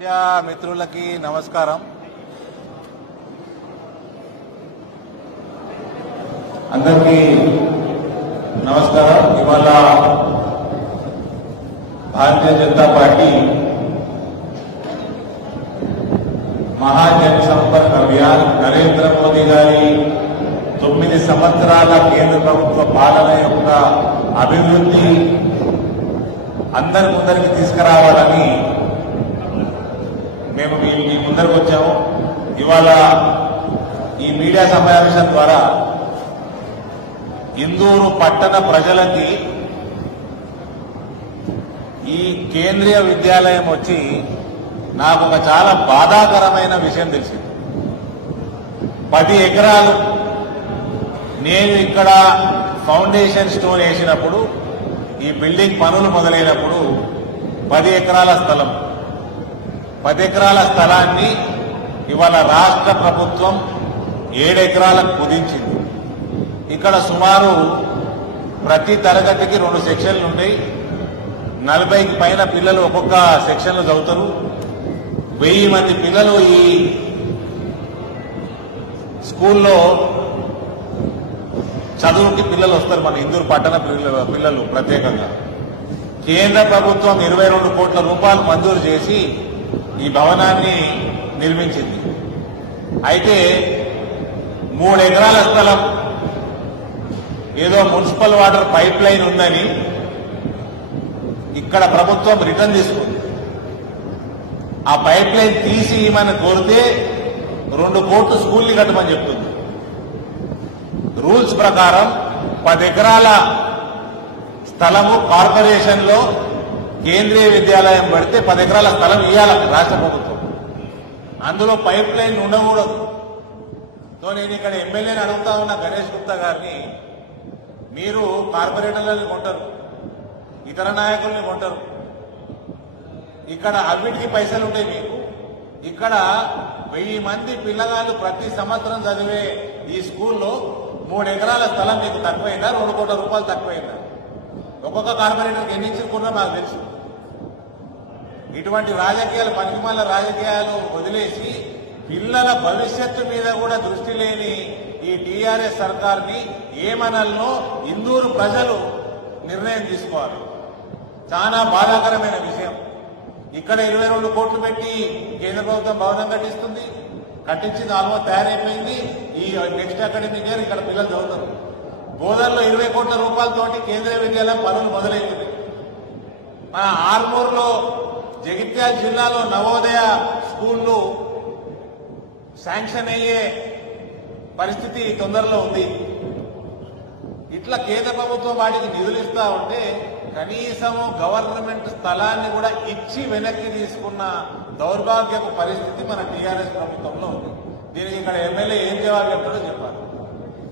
Media మిత్రులకి నమస్కారం. అందరికీ నమస్కారం. ఇవాళ భారతీయ జనతా పార్టీ మహాజన్ సంపర్క్ అభియాన్ నరేంద్ర మోదీ గారి తొమ్మిది సంవత్సరాల కేంద్ర ప్రభుత్వ పాలన యొక్క అభివృద్ధి అందరి ముందరికి తీసుకురావాలని మేము మీ మీ ముందరకు వచ్చాము. ఇవాళ ఈ మీడియా సమావేశం ద్వారా ఇందూరు పట్టణ ప్రజలకి ఈ కేంద్రీయ విద్యాలయం వచ్చి నాకు ఒక చాలా బాధాకరమైన విషయం తెలిసింది. పది ఎకరాలు నేను ఇక్కడ ఫౌండేషన్ స్టోన్ వేసినప్పుడు ఈ బిల్డింగ్ పనులు మొదలైనప్పుడు పది ఎకరాల స్థలం. పది ఎకరాల స్థలాన్ని ఇవాళ రాష్ట్ర ప్రభుత్వం ఏడెకరాలకు కుదించింది. ఇక్కడ సుమారు ప్రతి తరగతికి రెండు సెక్షన్లు ఉన్నాయి నలభైకి పైన పిల్లలు ఒక్కొక్క సెక్షన్లో చదువుతారు. వెయ్యి మంది పిల్లలు ఈ స్కూల్లో చదువుకి పిల్లలు వస్తారు మన ఇందూరు పట్టణ పిల్లలు పిల్లలు ప్రత్యేకంగా. కేంద్ర ప్రభుత్వం ఇరవై రెండు కోట్ల రూపాయలు మంజూరు చేసి ఈ భవనాన్ని నిర్మించింది. అయితే మూడు ఎకరాల స్థలం ఏదో మున్సిపల్ వాటర్ పైప్ లైన్ ఉందని ఇక్కడ ప్రభుత్వం రిటర్న్ తీసుకుంది. ఆ పైప్ లైన్ తీసి ఇవ్వమని కోరితే రెండు కోట్లు స్కూల్ని కట్టమని చెప్తుంది. రూల్స్ ప్రకారం పది ఎకరాల స్థలము కార్పొరేషన్లో కేంద్రీయ విద్యాలయం పడితే పది ఎకరాల స్థలం ఇవ్వాలి రాష్ట్ర ప్రభుత్వం. అందులో పైప్ లైన్ ఉండకూడదు. సో నేను ఇక్కడ ఎమ్మెల్యేని అడుగుతా ఉన్న గణేష్ గుప్తా గారిని. మీరు కార్పొరేటర్లని కొంటారు. ఇతర నాయకుల్ని కొంటారు. ఇక్కడ అవిటికి పైసలు ఉంటాయి మీకు. ఇక్కడ వెయ్యి మంది పిల్లగాళ్ళు ప్రతి సంవత్సరం చదివే ఈ స్కూల్లో మూడు ఎకరాల స్థలం మీకు తక్కువైందా? రెండు కోట్ల రూపాయలు తక్కువైందా? ఒక్కొక్క కార్పొరేటర్కి ఎన్ని ఇచ్చుకున్నా నాకు తెలుసు. ఇటువంటి రాజకీయాలు పనికిమాల రాజకీయాలు వదిలేసి పిల్లల భవిష్యత్తు మీద కూడా దృష్టి లేని ఈ టీఆర్ఎస్ సర్కార్ని ఏమనల్లో ఇందూరు ప్రజలు నిర్ణయం తీసుకోవాలి. చాలా బాధాకరమైన విషయం. ఇక్కడ ఇరవై రెండు కోట్లు పెట్టి కేంద్ర ప్రభుత్వం భవనం కట్టిస్తుంది. కట్టించింది ఆల్మోస్ట్ తయారైపోయింది. ఈ నెక్స్ట్ అకాడమిక్ ఇయర్ ఇక్కడ పిల్లలు చదువుతారు. గోదావరిలో ఇరవై కోట్ల రూపాయలతోటి కేంద్రీయ విద్యాలయం పనులు మొదలైంది మన ఆర్మూర్లో జగిత్యాల జిల్లాలో నవోదయ స్కూళ్ళు శాంక్షన్ అయ్యే పరిస్థితి తొందరలో ఉంది. ఇట్లా కేంద్ర ప్రభుత్వం వాటికి నిధులు ఇస్తా ఉంటే కనీసము గవర్నమెంట్ స్థలాన్ని కూడా ఇచ్చి వెనక్కి తీసుకున్న దౌర్భాగ్యపు పరిస్థితి మన టీఆర్ఎస్ ప్రభుత్వంలో ఉంది. దీనికి ఇక్కడ ఎమ్మెల్యే ఏం జవాబు చెప్తాడో చెప్పాలి.